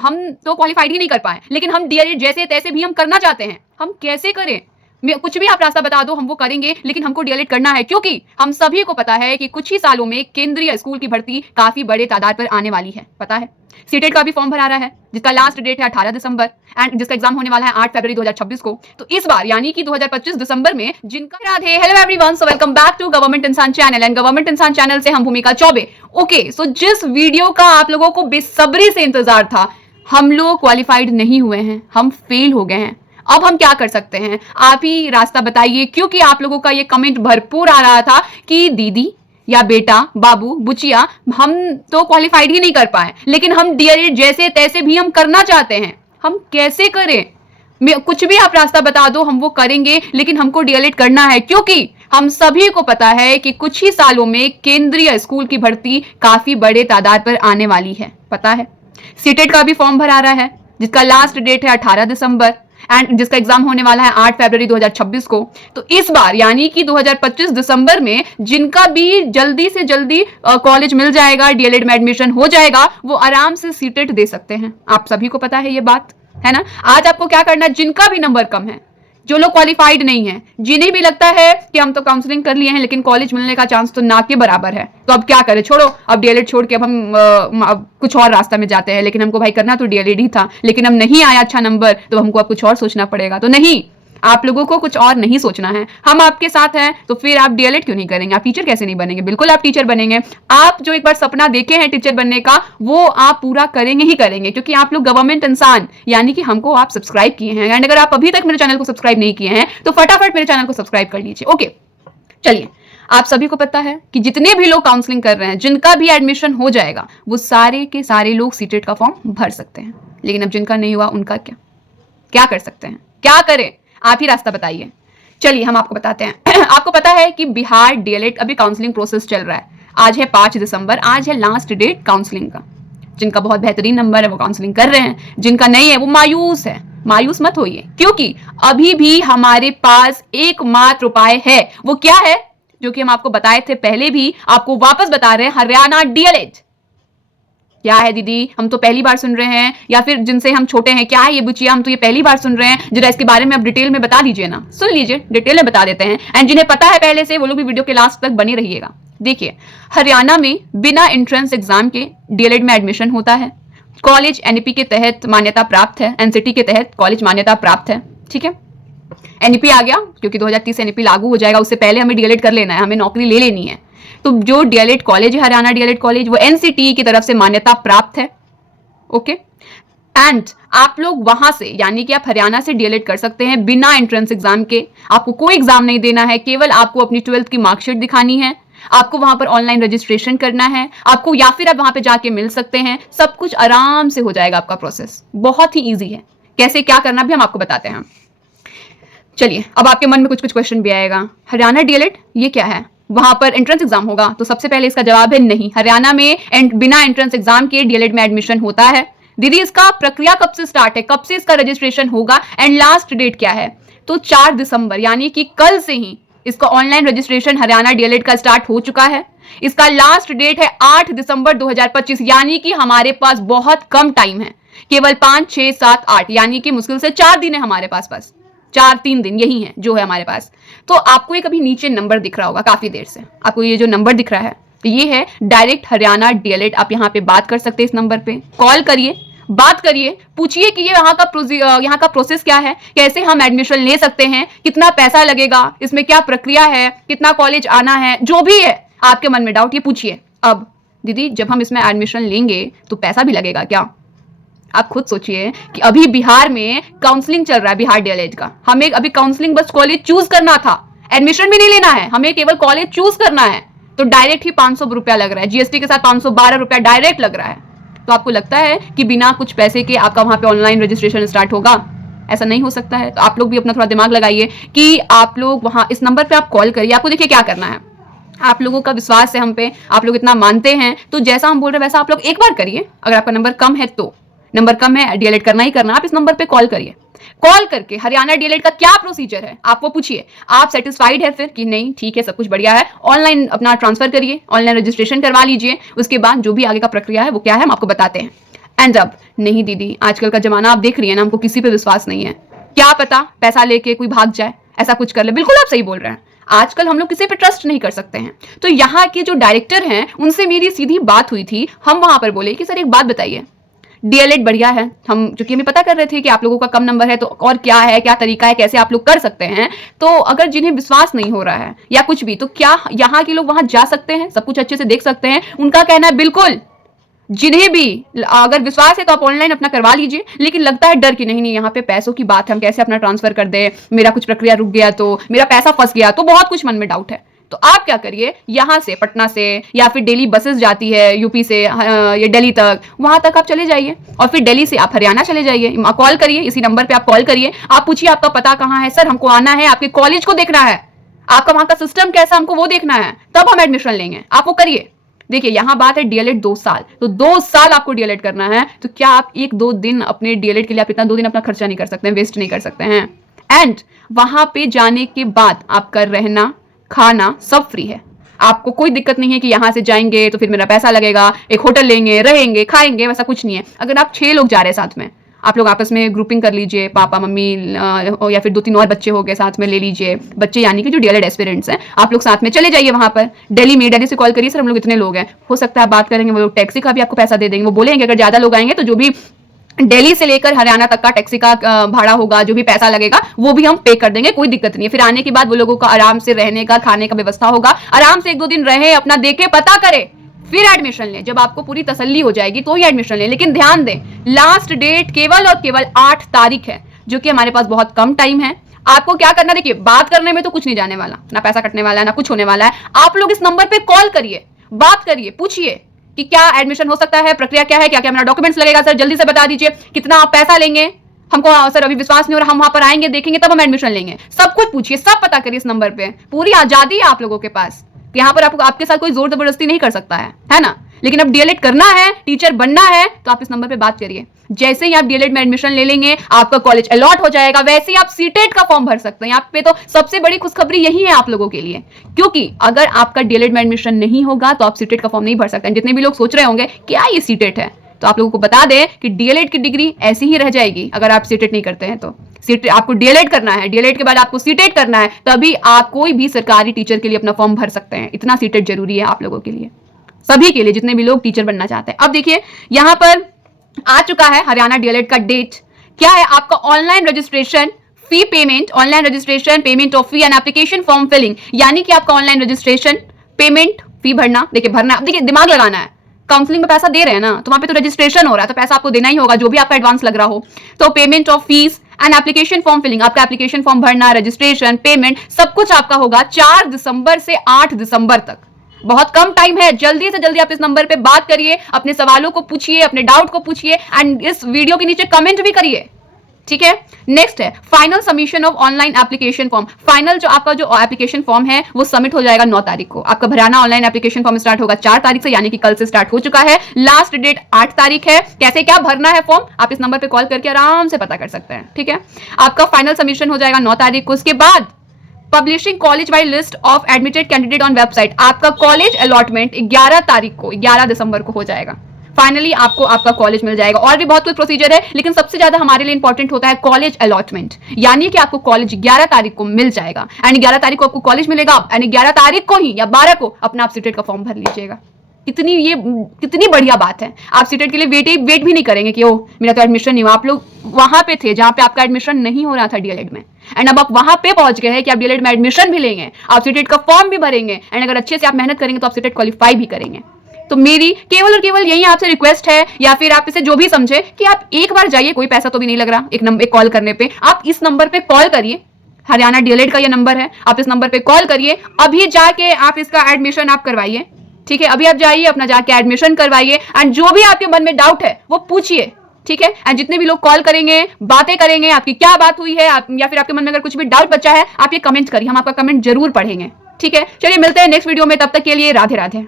हम तो क्वालिफाइड ही नहीं कर पाए, लेकिन हम डीएलएड जैसे तैसे भी हम करना चाहते हैं। हम कैसे करें? कुछ भी आप रास्ता बता दो, हम वो करेंगे, लेकिन हमको डीएलएड करना है, क्योंकि हम सभी को पता है कि कुछ ही सालों में केंद्रीय स्कूल की भर्ती काफी बड़े तादाद पर आने वाली है। पता है, सीटेट का भी फॉर्म भरा रहा है, जिसका लास्ट डेट है 18 दिसंबर एंड जिसका एग्जाम होने वाला है 8 फरवरी 2026 को। तो इस बार यानी कि 2025 दिसंबर में जिनका Radhe. Hello everyone, so welcome back to government Insaan channel and government Insaan channel से हम भूमिका चौबे। ओके, सो जिस वीडियो का आप लोगों को बेसब्री से इंतजार था, हम लोग क्वालिफाइड नहीं हुए हैं, हम फेल हो गए हैं। अब हम क्या कर सकते हैं? आप ही रास्ता बताइए, क्योंकि आप लोगों का ये कमेंट भरपूर आ रहा था कि दीदी या बेटा, बाबू, बुचिया, हम तो क्वालिफाइड ही नहीं कर पाए, लेकिन हम डीएलएड जैसे तैसे भी हम करना चाहते हैं। हम कैसे करें? कुछ भी आप रास्ता बता दो, हम वो करेंगे, लेकिन हमको डीएलएड करना है, क्योंकि हम सभी को पता है कि कुछ ही सालों में केंद्रीय स्कूल की भर्ती काफी बड़े तादाद पर आने वाली है। पता है, सीटेट का भी फॉर्म भरा रहा है, जिसका लास्ट डेट है 18 दिसंबर एंड जिसका एग्जाम होने वाला है 8 फरवरी 2026 को। तो इस बार यानी कि 2025 दिसंबर में जिनका भी जल्दी से जल्दी कॉलेज मिल जाएगा, डीएलएड में एडमिशन हो जाएगा, वो आराम से सीटेट दे सकते हैं। आप सभी को पता है ये बात, है ना? आज आपको क्या करना है, जिनका भी नंबर कम है, जो लोग क्वालिफाइड नहीं है, जिन्हें भी लगता है कि हम तो काउंसलिंग कर लिए हैं लेकिन कॉलेज मिलने का चांस तो ना के बराबर है, तो अब क्या करें? छोड़ो, अब डीएलएड छोड़ के अब हम अब कुछ और रास्ता में जाते हैं। लेकिन हमको भाई करना तो डीएलएड ही था, लेकिन अब नहीं आया अच्छा नंबर, तो हमको अब कुछ और सोचना पड़ेगा। तो नहीं, आप लोगों को कुछ और नहीं सोचना है, हम आपके साथ हैं। तो फिर आप डीएलएड क्यों नहीं करेंगे? आप टीचर कैसे नहीं बनेंगे? बिल्कुल आप टीचर बनेंगे। आप जो एक बार सपना देखे हैं टीचर बनने का, वो आप पूरा करेंगे ही करेंगे, क्योंकि आप लोग गवर्नमेंट इंसान यानी कि हमको आप सब्सक्राइब किए हैं। एंड अगर आप अभी तक मेरे चैनल को सब्सक्राइब नहीं किए हैं तो फटाफट मेरे चैनल को सब्सक्राइब कर लीजिए। ओके, चलिए, आप सभी को पता है कि जितने भी लोग काउंसलिंग कर रहे हैं, जिनका भी एडमिशन हो जाएगा, वो सारे के सारे लोग सीटेट का फॉर्म भर सकते हैं। लेकिन अब जिनका नहीं हुआ, उनका क्या कर सकते हैं? क्या करें? आप ही रास्ता बताइए। चलिए हम आपको बताते हैं। आपको पता है कि बिहार डीएलएड अभी काउंसलिंग प्रोसेस चल रहा है। आज है 5 दिसंबर, आज है लास्ट डेट काउंसलिंग का। जिनका बहुत बेहतरीन नंबर है वो काउंसलिंग कर रहे हैं, जिनका नहीं है वो मायूस है। मायूस मत होइए, क्योंकि अभी भी हमारे पास एकमात्र उपाय है। वो क्या है? जो कि हम आपको बताए थे पहले भी, आपको वापस बता रहे हैं, हरियाणा डीएलएड। क्या है दीदी, हम तो पहली बार सुन रहे हैं, या फिर जिनसे हम छोटे हैं, क्या है ये बुचिया, हम तो ये पहली बार सुन रहे हैं, जरा इसके बारे में आप डिटेल में बता दीजिए ना। सुन लीजिए, डिटेल में बता देते हैं। एंड जिन्हें पता है पहले से, वो लोग भी वीडियो के लास्ट तक बने रहिएगा। देखिए, हरियाणा में बिना एंट्रेंस एग्जाम के डीएलएड में एडमिशन होता है। कॉलेज एनईपी के तहत मान्यता प्राप्त है, एनसीटी के तहत कॉलेज मान्यता प्राप्त है। ठीक है, एनईपी आ गया क्योंकि 2030 एनईपी लागू हो जाएगा, उससे पहले हमें डीएलएड कर लेना है, हमें नौकरी ले लेनी है। तो जो डीएलएड कॉलेज है, हरियाणा डीएलएड कॉलेज, वो एनसीटी की तरफ से मान्यता प्राप्त है। ओके, एंड आप लोग वहां से यानी कि आप हरियाणा से डीएलएड कर सकते हैं बिना एंट्रेंस एग्जाम के। आपको कोई एग्जाम नहीं देना है, केवल आपको अपनी 12th की मार्कशीट दिखानी है। आपको वहां पर ऑनलाइन रजिस्ट्रेशन करना है आपको, या फिर आप वहां पे जाके मिल सकते हैं। सब कुछ आराम से हो जाएगा, आपका प्रोसेस बहुत ही ईजी है। कैसे क्या करना भी हम आपको बताते हैं। चलिए, अब आपके मन में कुछ कुछ क्वेश्चन भी आएगा, हरियाणा डीएलएड ये क्या है? वहां पर एंट्रेंस एग्जाम होगा? तो सबसे पहले इसका जवाब है नहीं, हरियाणा में बिना एंट्रेंस एग्जाम के डीएलएड में एडमिशन होता है। दीदी, इसका प्रक्रिया कब से स्टार्ट है, कब से इसका रजिस्ट्रेशन होगा एंड लास्ट डेट क्या है? तो 4 दिसंबर यानी कि कल से ही इसका ऑनलाइन रजिस्ट्रेशन हरियाणा डीएलएड का स्टार्ट हो चुका है। इसका लास्ट डेट है 8 दिसंबर 2025, यानी कि हमारे पास बहुत कम टाइम है, केवल 5, 6, 7, 8 यानी कि मुश्किल से 4 दिन है हमारे पास 4-3 दिन यही है जो है हमारे पास। तो आपको एक अभी नीचे नंबर दिख रहा होगा, काफी देर से आपको ये जो नंबर दिख रहा है, तो ये है डायरेक्ट हरियाणा डीएलएड। आप यहाँ पे बात कर सकते हैं, इस नंबर पे कॉल करिए, बात करिए, पूछिए कि ये यहाँ का प्रोसेस क्या है, कैसे हम एडमिशन ले सकते हैं, कितना पैसा लगेगा, इसमें क्या प्रक्रिया है, कितना कॉलेज आना है, जो भी है आपके मन में डाउट ये पूछिए। अब दीदी, जब हम इसमें एडमिशन लेंगे तो पैसा भी लगेगा क्या? आप खुद सोचिए कि अभी बिहार में काउंसलिंग चल रहा है, बिहार डीएलएड का। हमें अभी काउंसलिंग बस कॉलेज चूज करना था, एडमिशन भी नहीं लेना है, हमें केवल कॉलेज चूज करना है। तो डायरेक्ट ही 500 रुपया लग रहा है, जीएसटी के साथ 512 रुपया डायरेक्ट लग रहा है। तो आपको लगता है कि बिना कुछ पैसे के आपका वहां पे ऑनलाइन रजिस्ट्रेशन स्टार्ट होगा? ऐसा नहीं हो सकता है। तो आप लोग भी अपना थोड़ा दिमाग लगाइए कि आप लोग वहां इस नंबर पे आप कॉल करिए। आपको देखिए क्या करना है, आप लोगों का विश्वास है हम पे, आप लोग इतना मानते हैं, तो जैसा हम बोल रहे हैं वैसा आप लोग एक बार करिए। अगर आपका नंबर कम है तो नंबर कम है, डीएलएड करना ही करना, आप इस नंबर पे कॉल करिए। कॉल करके हरियाणा डीएलएड का क्या प्रोसीजर है आप वो पूछिए। आप सेटिस्फाइड है फिर कि नहीं ठीक है सब कुछ बढ़िया है, ऑनलाइन अपना ट्रांसफर करिए, ऑनलाइन रजिस्ट्रेशन करवा लीजिए। उसके बाद जो भी आगे का प्रक्रिया है वो क्या है हम आपको बताते हैं। एंड अब नहीं दीदी, आजकल का जमाना आप देख रही है ना, हमको किसी पे विश्वास नहीं है, क्या पता पैसा लेके कोई भाग जाए, ऐसा कुछ कर ले। बिल्कुल आप सही बोल रहे हैं, आजकल हम लोग किसी पे ट्रस्ट नहीं कर सकते हैं। तो यहाँ के जो डायरेक्टर हैं उनसे मेरी सीधी बात हुई थी। हम वहां पर बोले कि सर एक बात बताइए, डीएलएड बढ़िया है, हम चूंकि हमें पता कर रहे थे कि आप लोगों का कम नंबर है, तो और क्या है, क्या तरीका है, कैसे आप लोग कर सकते हैं। तो अगर जिन्हें विश्वास नहीं हो रहा है या कुछ भी, तो क्या यहाँ के लोग वहां जा सकते हैं, सब कुछ अच्छे से देख सकते हैं? उनका कहना है बिल्कुल, जिन्हें भी अगर विश्वास है तो आप ऑनलाइन अपना करवा लीजिए, लेकिन लगता है डर कि नहीं यहाँ पे पैसों की बात है, हम कैसे अपना ट्रांसफर कर दें, मेरा कुछ प्रक्रिया रुक गया तो, मेरा पैसा फंस गया तो, बहुत कुछ मन में डाउट है। तो आप क्या करिए, यहाँ से पटना से या फिर दिल्ली बसेस जाती है यूपी से ये दिल्ली तक, वहां तक आप चले जाइए और फिर दिल्ली से आप हरियाणा चले जाइए। कॉल करिए, इसी नंबर पे आप कॉल करिए, आप पूछिए आपका पता कहाँ है, सर हमको आना है, आपके कॉलेज को देखना है, आपका वहां का सिस्टम कैसा हमको वो देखना है, तब हम एडमिशन लेंगे, आप वो करिए। देखिए यहाँ बात है डीएलएड 2 साल, तो 2 साल आपको डीएलएड करना है, तो क्या आप 1-2 दिन अपने डीएलएड के लिए आप इतना 2 दिन अपना खर्चा नहीं कर सकते हैं, वेस्ट नहीं कर सकते हैं? एंड वहां पे जाने के बाद आपका रहना खाना सब फ्री है, आपको कोई दिक्कत नहीं है कि यहाँ से जाएंगे तो फिर मेरा पैसा लगेगा, एक होटल लेंगे, रहेंगे, खाएंगे, वैसा कुछ नहीं है। अगर आप 6 लोग जा रहे हैं साथ में, आप लोग आपस में ग्रुपिंग कर लीजिए, पापा मम्मी या फिर 2-3 और बच्चे हो गए साथ में ले लीजिए, बच्चे यानी कि जो डीएलएड एस्पिरेंट्स हैं, आप लोग साथ में चले जाइए वहां पर दिल्ली से कॉल करिए, सर हम लोग इतने लोग हैं, हो सकता है आप बात करेंगे, वो लोग टैक्सी का भी आपको पैसा दे देंगे, वो बोलेंगे अगर ज्यादा लोग आएंगे तो जो भी दिल्ली से लेकर हरियाणा तक का टैक्सी का भाड़ा होगा, जो भी पैसा लगेगा वो भी हम पे कर देंगे, कोई दिक्कत नहीं है। फिर आने के बाद वो लोगों का आराम से रहने का खाने का व्यवस्था होगा, आराम से 1-2 दिन रहे, अपना देखे पता करे, फिर एडमिशन लें। जब आपको पूरी तसल्ली हो जाएगी तो ही एडमिशन लें। लेकिन ध्यान दें, लास्ट डेट केवल और केवल 8 तारीख है, जो कि हमारे पास बहुत कम टाइम है। आपको क्या करना, देखिए बात करने में तो कुछ नहीं जाने वाला, ना पैसा कटने वाला है, ना कुछ होने वाला है। आप लोग इस नंबर पे कॉल करिए, बात करिए, पूछिए कि क्या एडमिशन हो सकता है, प्रक्रिया क्या है, क्या क्या मेरा डॉक्यूमेंट्स लगेगा, सर जल्दी से बता दीजिए, कितना आप पैसा लेंगे, हमको सर अभी विश्वास नहीं हो रहा, हम वहां पर आएंगे देखेंगे तब हम एडमिशन लेंगे। सब कुछ पूछिए, सब पता करिए, इस नंबर पे पूरी आजादी है आप लोगों के पास। यहाँ पर आपको आपके साथ कोई जोर जबरदस्ती नहीं कर सकता है ना। लेकिन अब डीएलएड करना है, टीचर बनना है, तो आप इस नंबर पे बात करिए। जैसे ही आप डीएलएड में एडमिशन ले लेंगे, आपका कॉलेज अलॉट हो जाएगा, वैसे ही आप सीटेट का फॉर्म भर सकते हैं। यहाँ पे तो सबसे बड़ी खुशखबरी यही है आप लोगों के लिए, क्योंकि अगर आपका डीएलएड में एडमिशन नहीं होगा तो आप सीटेट का फॉर्म नहीं भर सकते। जितने भी लोग सोच रहे होंगे क्या ये सीटेट है, तो आप लोगों को बता दें कि डीएलएड की डिग्री ऐसी ही रह जाएगी अगर आप सीटेट नहीं करते हैं। तो सीटेट आपको डीएलएड करना है, डीएलएड के बाद आपको सीटेट करना है, तभी आप कोई भी सरकारी टीचर के लिए अपना फॉर्म भर सकते हैं। इतना सीटेट जरूरी है आप लोगों के लिए, सभी के लिए, जितने भी लोग टीचर बनना चाहते हैं। अब देखिए यहाँ पर आ चुका है हरियाणा डीएलएड का डेट। क्या है आपका online registration fee payment, online registration payment of fee and application form filling, यानी कि आपका ऑनलाइन रजिस्ट्रेशन पेमेंट फी भरना, देखिए भरना, देखिए दिमाग लगाना है। काउंसलिंग में पैसा दे रहे हैं ना, तो वहां पे तो रजिस्ट्रेशन हो रहा है, तो पैसा आपको देना ही होगा, जो भी आपका एडवांस लग रहा हो। तो payment of fees and application form filling, आपका एप्लीकेशन फॉर्म भरना, रजिस्ट्रेशन, पेमेंट, सब कुछ आपका होगा 4 दिसंबर से 8 दिसंबर तक। बहुत कम टाइम है, जल्दी से जल्दी आप इस नंबर पे बात करिए, अपने सवालों को पूछिए, अपने डाउट को पूछिए, एंड इस वीडियो के नीचे कमेंट भी करिए, ठीक है। नेक्स्ट है final submission of online application form. Final जो आपका जो एप्लीकेशन फॉर्म है वो सबमिट हो जाएगा 9 तारीख को। आपका भराना ऑनलाइन एप्लीकेशन फॉर्म स्टार्ट होगा 4 तारीख से, यानी कि कल से स्टार्ट हो चुका है। लास्ट डेट 8 तारीख है। कैसे क्या भरना है फॉर्म, आप इस नंबर पे कॉल करके आराम से पता कर सकते हैं, ठीक है। आपका फाइनल सबमिशन हो जाएगा 9 तारीख को। उसके बाद publishing college wide list of admitted candidate on website, आपका कॉलेज अलॉटमेंट 11 तारीख को, 11 दिसंबर को हो जाएगा। फाइनली आपको आपका कॉलेज मिल जाएगा। और भी बहुत कुछ प्रोसीजर है, लेकिन सबसे ज्यादा हमारे लिए इंपॉर्टेंट होता है कॉलेज अलॉटमेंट, यानी कि आपको कॉलेज 11 तारीख को मिल जाएगा। एंड 11 तारीख को आपको कॉलेज मिलेगा, एंड 11 तारीख को ही या 12 को अपना आप सीटेट का फॉर्म भर लीजिएगा। कितनी बढ़िया बात है। आप सीटेट के लिए वेट भी नहीं करेंगे कि ओ मेरा तो एडमिशन नहीं हुआ। आप लोग वहां पे थे जहां पे आपका एडमिशन नहीं हो रहा था डीएलएड में, एंड अब आप वहां पे पहुंच गए हैं कि आप डीएलएड में एडमिशन भी लेंगे, आप सीटेट का फॉर्म भी भरेंगे, एंड अगर अच्छे से आप मेहनत करेंगे तो आप सीटेट क्वालिफाई भी करेंगे। तो मेरी केवल और केवल यही आपसे रिक्वेस्ट है, या फिर आप इसे जो भी समझे, कि आप एक बार जाइए, कोई पैसा तो भी नहीं लग रहा, एक कॉल करने पे। आप इस नंबर पे कॉल करिए, हरियाणा डीएलएड का ये नंबर है, आप इस नंबर पे कॉल करिए, अभी जाके आप इसका एडमिशन आप करवाइए, ठीक है। अभी आप जाइए, अपना जाके एडमिशन करवाइए, एंड जो भी आपके मन में डाउट है वो पूछिए, ठीक है। एंड जितने भी लोग कॉल करेंगे, बातें करेंगे, आपकी क्या बात हुई है, या फिर आपके मन में अगर कुछ भी डाउट बचा है, आप ये कमेंट करिए, हम आपका कमेंट जरूर पढ़ेंगे, ठीक है। चलिए मिलते हैं नेक्स्ट वीडियो में, तब तक के लिए राधे राधे।